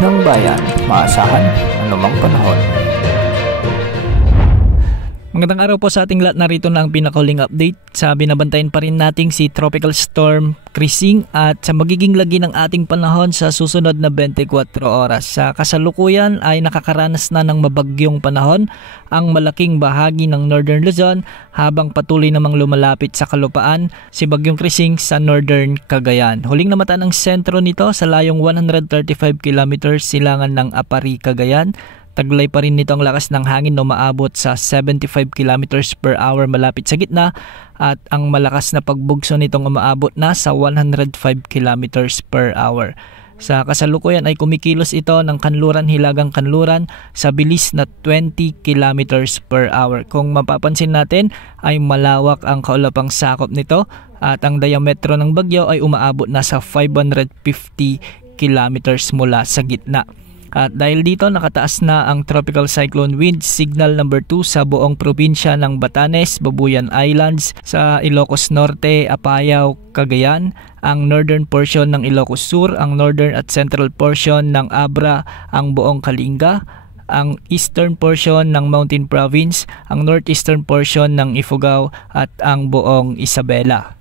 ng bayan, maasahan anumang panahon. Magandang araw po sa ating lahat. Narito na ang pinakahuling update sa binabantayan pa rin nating si Tropical Storm Krising at sa magiging lagi ng ating panahon sa susunod na 24 oras. Sa kasalukuyan ay nakakaranas na ng mabagyong panahon ang malaking bahagi ng Northern Luzon habang patuloy namang lumalapit sa kalupaan si Bagyong Krising sa Northern Cagayan. Huling namataan ang sentro nito sa layong 135 km silangan ng Apari, Cagayan. Taglay pa rin nito ang lakas ng hangin na umaabot sa 75 km per hour malapit sa gitna at ang malakas na pagbugso nitong umaabot na sa 105 km per hour. Sa kasalukuyan ay kumikilos ito ng kanluran hilagang kanluran sa bilis na 20 km per hour. Kung mapapansin natin ay malawak ang kaulapang sakop nito at ang diametro ng bagyo ay umaabot na sa 550 km mula sa gitna. At dahil dito nakataas na ang Tropical Cyclone Wind Signal number 2 sa buong probinsya ng Batanes, Babuyan Islands, sa Ilocos Norte, Apayao, Cagayan, ang northern portion ng Ilocos Sur, ang northern at central portion ng Abra, ang buong Kalinga, ang eastern portion ng Mountain Province, ang northeastern portion ng Ifugao at ang buong Isabela.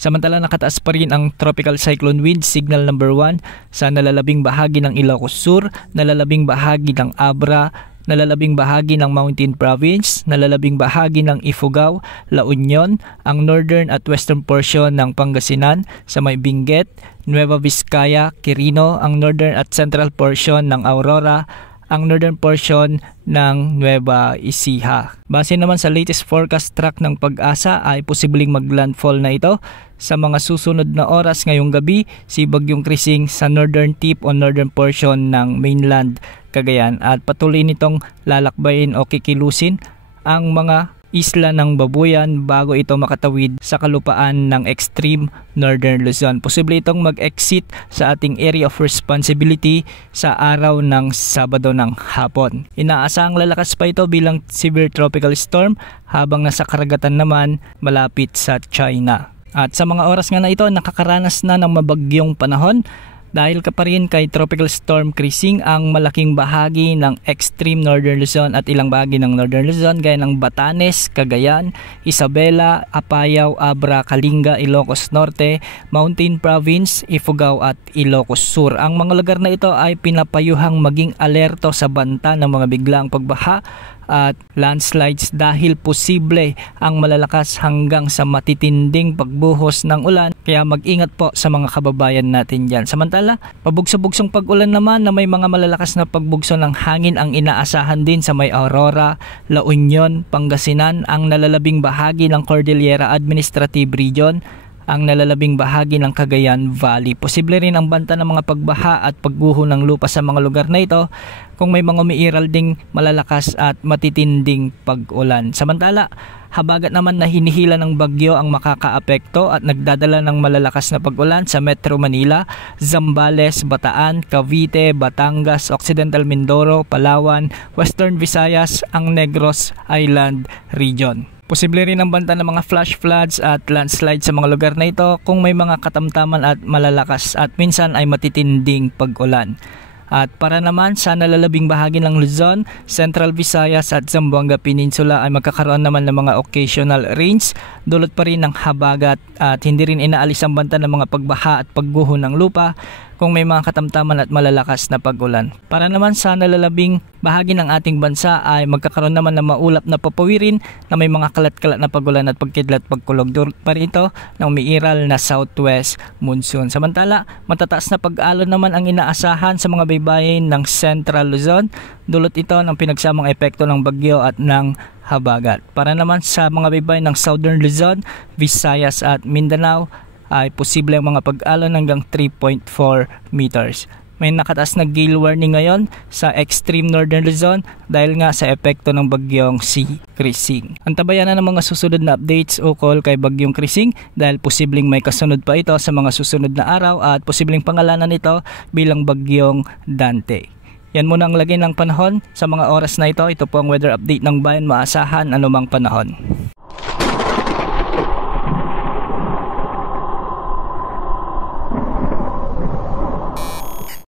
Samantala nakataas pa rin ang Tropical Cyclone Wind Signal number 1 sa nalalabing bahagi ng Ilocos Sur, nalalabing bahagi ng Abra, nalalabing bahagi ng Mountain Province, nalalabing bahagi ng Ifugao, La Union, ang northern at western portion ng Pangasinan sa may Benguet, Nueva Vizcaya, Quirino, ang northern at central portion ng Aurora, ang northern portion ng Nueva Ecija. Base naman sa latest forecast track ng Pag-asa ay posibleng maglandfall na ito sa mga susunod na oras ngayong gabi si Bagyong Krising sa northern tip o northern portion ng mainland Cagayan at patuloy nitong lalakbayin o kikilusin ang mga isla ng Babuyan bago ito makatawid sa kalupaan ng extreme Northern Luzon. Posible itong mag-exit sa ating area of responsibility sa araw ng Sabado ng hapon. Inaasahang lalakas pa ito bilang severe tropical storm habang nasa karagatan naman malapit sa China. At sa mga oras nga na ito, nakakaranas na ng mabagyong panahon. Dahil ka pa rin kay Tropical Storm Krising ang malaking bahagi ng extreme Northern Luzon at ilang bahagi ng Northern Luzon gaya ng Batanes, Cagayan, Isabela, Apayao, Abra, Kalinga, Ilocos Norte, Mountain Province, Ifugao at Ilocos Sur. Ang mga lugar na ito ay pinapayuhang maging alerto sa banta ng mga biglang pagbaha at landslides dahil posible ang malalakas hanggang sa matitinding pagbuhos ng ulan, kaya mag-ingat po sa mga kababayan natin dyan. Samantala, pabugso-bugsong pag-ulan naman na may mga malalakas na pagbugso ng hangin ang inaasahan din sa may Aurora, La Union, Pangasinan, ang nalalabing bahagi ng Cordillera Administrative Region, ang nalalabing bahagi ng Cagayan Valley. Posible rin ang banta ng mga pagbaha at pagguho ng lupa sa mga lugar na ito kung may mga umiiral ding malalakas at matitinding pag-ulan. Samantala, habagat naman na hinihila ng bagyo ang makakaapekto at nagdadala ng malalakas na pag-ulan sa Metro Manila, Zambales, Bataan, Cavite, Batangas, Occidental Mindoro, Palawan, Western Visayas, ang Negros Island Region. Posible rin ang banta ng mga flash floods at landslide sa mga lugar na ito kung may mga katamtaman at malalakas at minsan ay matitinding pag-ulan. At para naman sa nalalabing bahagi ng Luzon, Central Visayas at Zamboanga Peninsula ay magkakaroon naman ng mga occasional rains, dulot pa rin ng habagat at hindi rin inaalis ang banta ng mga pagbaha at pagguho ng lupa kung may mga katamtaman at malalakas na pag-ulan. Para naman sa nalalabing bahagi ng ating bansa ay magkakaroon naman ng maulap na papawirin na may mga kalat-kalat na pag-ulan at pagkidlat pagkulog. Dulot pa rin ito ng umiiral na southwest monsoon. Samantala, matataas na pag-alon naman ang inaasahan sa mga baybayin ng Central Luzon. Dulot ito ng pinagsamang epekto ng bagyo at ng habagat. Para naman sa mga baybayin ng Southern Luzon, Visayas at Mindanao ay posible ang mga pag-alon hanggang 3.4 meters. May nakataas na gale warning ngayon sa extreme Northern Luzon dahil nga sa epekto ng bagyong si Krising. Antabayan na ng mga susunod na updates ukol kay bagyong Krising dahil posibleng may kasunod pa ito sa mga susunod na araw at posibleng pangalanan ito bilang bagyong Dante. Yan muna ang lagay ng panahon sa mga oras na ito. Ito po ang weather update ng bayan, maasahan anumang panahon.